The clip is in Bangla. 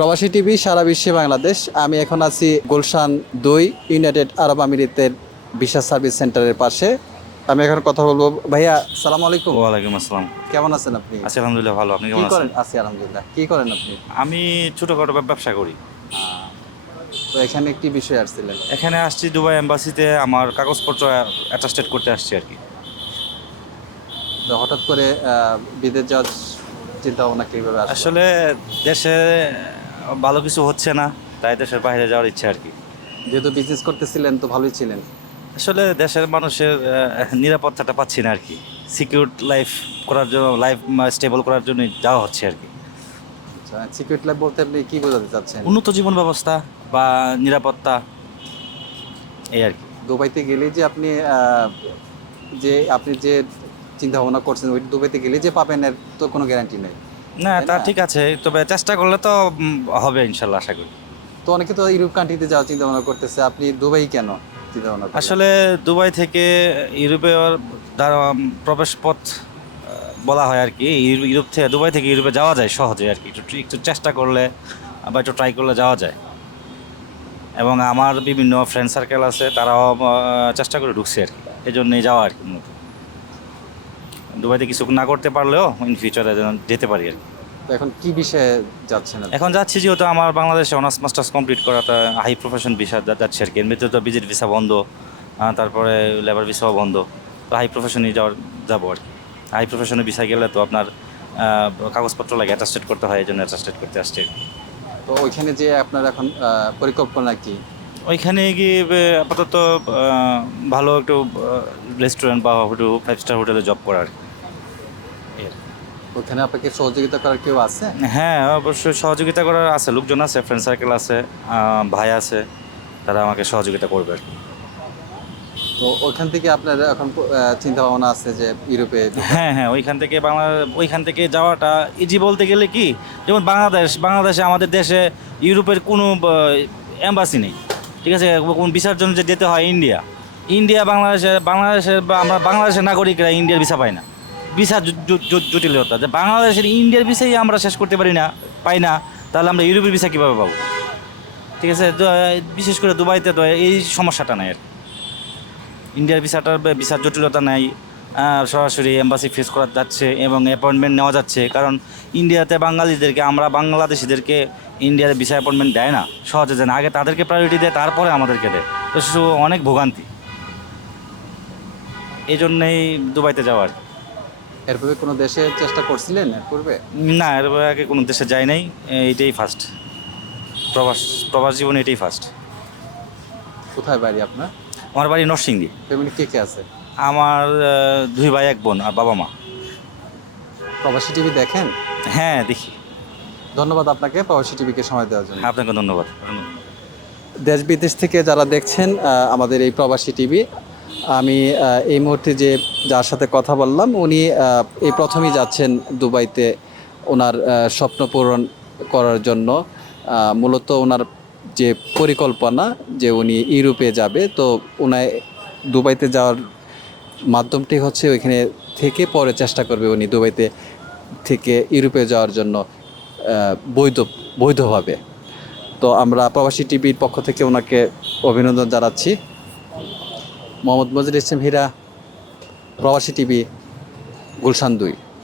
প্রবাসী টিভি সারা বিশ্বে বাংলাদেশ। আমি এখন আছি গুলশান 2 ইউনাইটেড আরব আমিরাতের ভিসা সার্ভিস সেন্টারের পাশে। আমি এখন কথা বলবো। ভাইয়া সালাম আলাইকুম। ওয়ালাইকুম আসসালাম। কেমন আছেন আপনি? আছি আলহামদুলিল্লাহ ভালো। আপনি কি কেমন করেন? আছেন? আছি আলহামদুলিল্লাহ। কি করেন আপনি? আমি ছোটখাটো ব্যবসা করি। তো এখানে একটি বিষয় আসছিলেন। এখানে আসছি দুবাই এম্বাসিতে আমার কাগজপত্র অ্যাটাস্টেড করতে আসছি আর কি। তো হঠাৎ করে বিদেশ যাওয়ার চিন্তা ভাবনা কিভাবে আসলো? আসলে দেশে ভালো কিছু হচ্ছে না, তাই দেশের বাইরে যাওয়ার ইচ্ছা আর কি। যেহেতু বিজনেস করতেছিলেন তো ভালোই ছিলেন। আসলে দেশের মানুষের নিরাপত্তাটা পাচ্ছি না আর কি। সিকিউর লাইফ করার জন্য, লাইফ স্টেবল করার জন্য যাওয়া হচ্ছে আর কি। আচ্ছা, সিকিউরিটি লাইফ বলতে আপনি কি বোঝাতে চাচ্ছেন? উন্নত জীবন ব্যবস্থা বা নিরাপত্তা, এই আর কি। দুবাইতে গেলে যে আপনি যে চিন্তা ভাবনা করছেন ওই দুবাইতে গেলে যে পাবেন এর তো কোনো গ্যারান্টি নেই, না, তাই তা না? ঠিক আছে, তবে চেষ্টা করলে তো হবে ইনশাল্লাহ, আশা করি। তো অনেকে তো ইউরোপ কান্ট্রিতে যাওয়ার চিন্তা ভাবনা করতেছে, আপনি দুবাই কেন চিন্তা ভাবনা করলেন? আসলে দুবাই থেকে ইউরোপে দ্বারা প্রবেশ পথ বলা হয় আর কি। ইউরোপ থেকে, দুবাই থেকে ইউরোপে যাওয়া যায় সহজে আর কি, একটু একটু চেষ্টা করলে বা একটু ট্রাই করলে যাওয়া যায়। এবং আমার বিভিন্ন ফ্রেন্ড সার্কেল আছে, তারাও চেষ্টা করে ঢুকছে আর কি, এই জন্যই যাওয়া আর কি মূলত। দুবাইতে কিছু না করতে পারলেও ইন ফিউচারে যেন যেতে পারি আর কি। তো এখন কি বিষয়ে যাচ্ছেন আপনি? এখন যাচ্ছি যেহেতু আমার বাংলাদেশে অনার্স মাস্টার্স কমপ্লিট করাটা হাই প্রফেশন ভিসা যাচ্ছে আর কি। এমনিতে তো ভিজিট ভিসা বন্ধ, তারপরে লেবার ভিসাও বন্ধ। তো হাই প্রফেশনই যাবো আর কি। হাই প্রফেশনে ভিসা গেলে তো আপনার কাগজপত্র লাগে, অ্যাটাস্টেড করতে হয়, এই জন্য অ্যাটাস্টেড করতে আসছে আর কি। তো ওইখানে যে আপনার এখন পরিকল্পনা কি? ওইখানে গিয়ে আপাতত ভালো একটু রেস্টুরেন্ট বা একটু 5 স্টার হোটেলে জব করার আর কি। এই আর কি। ওখানে আপনাকে সহযোগিতা করার কেউ আছে? হ্যাঁ, অবশ্যই সহযোগিতা করার আছে, লোকজন আছে, ফ্রেন্ড সার্কেল আছে, ভাই আছে, তারা আমাকে সহযোগিতা করবে আর কি। তো ওইখান থেকে আপনার এখন চিন্তা ভাবনা আছে যে ইউরোপে ঢোকার? হ্যাঁ হ্যাঁ, ওইখান থেকে যাওয়াটা ইজি বলতে গেলে কি, যেমন বাংলাদেশে আমাদের দেশে ইউরোপের কোনো এম্বাসি নেই, ঠিক আছে। কোন ভিসার জন্য যে যেতে হয় বাংলাদেশের বা আমরা বাংলাদেশের নাগরিকরা ইন্ডিয়ার ভিসা পাই না। ভিসা জটিলতা, যে বাংলাদেশের ইন্ডিয়ার ভিসাই আমরা শেষ করতে পাই না, তাহলে আমরা ইউরোপের ভিসা কীভাবে পাবো? ঠিক আছে, তো বিশেষ করে দুবাইতে তো এই সমস্যাটা নাই আর কি। ইন্ডিয়ার ভিসার জটিলতা নাই, সরাসরি এম্বাসি ফেস করা যাচ্ছে এবং অ্যাপয়েন্টমেন্ট নেওয়া যাচ্ছে। কারণ ইন্ডিয়াতে আমরা বাংলাদেশিদেরকে ইন্ডিয়ার ভিসা অ্যাপয়েন্টমেন্ট দেয় না, সহজে দেয় না। আগে তাদেরকে প্রায়োরিটি দেয়, তারপরে আমাদেরকে দেয়। তো অনেক ভোগান্তি, এই জন্যেই দুবাইতে যাওয়ার। এরপরে কোনো দেশে চেষ্টা করছিলেন এর পূর্বে? না, এর আগে কোনো দেশে যাই নাই, এইটাই ফার্স্ট। প্রবাস প্রবাস জীবনে এটাই ফার্স্ট। কোথায় বাড়ি আপনার? আমার বাড়ি নরসিংদী। ফ্যামিলি কে কে আছে? আমার 2 ভাই 1 বোন আর বাবা মা। প্রবাসী টিভি দেখেন? হ্যাঁ, দেখি। ধন্যবাদ আপনাকে প্রবাসী টিভিকে সময় দেওয়ার জন্য। আপনাকে ধন্যবাদ। দেশ বিদেশ থেকে যারা দেখছেন আমাদের এই প্রবাসী টিভি, আমি এই মুহূর্তে যার সাথে কথা বললাম উনি এই প্রথমেই যাচ্ছেন দুবাইতে ওনার স্বপ্ন পূরণ করার জন্য। মূলত ওনার যে পরিকল্পনা যে উনি ইউরোপে যাবে, তো ওনার দুবাইতে যাওয়ার মাধ্যমটি হচ্ছে ওইখানে থেকে পরে চেষ্টা করবে উনি দুবাইতে থেকে ইউরোপে যাওয়ার জন্য বৈধভাবে। তো আমরা প্রবাসী টিভির পক্ষ থেকে ওনাকে অভিনন্দন জানাচ্ছি। মোহাম্মদ মজিদ ইসলাম হীরা, প্রবাসী টিভি, গুলশান 2।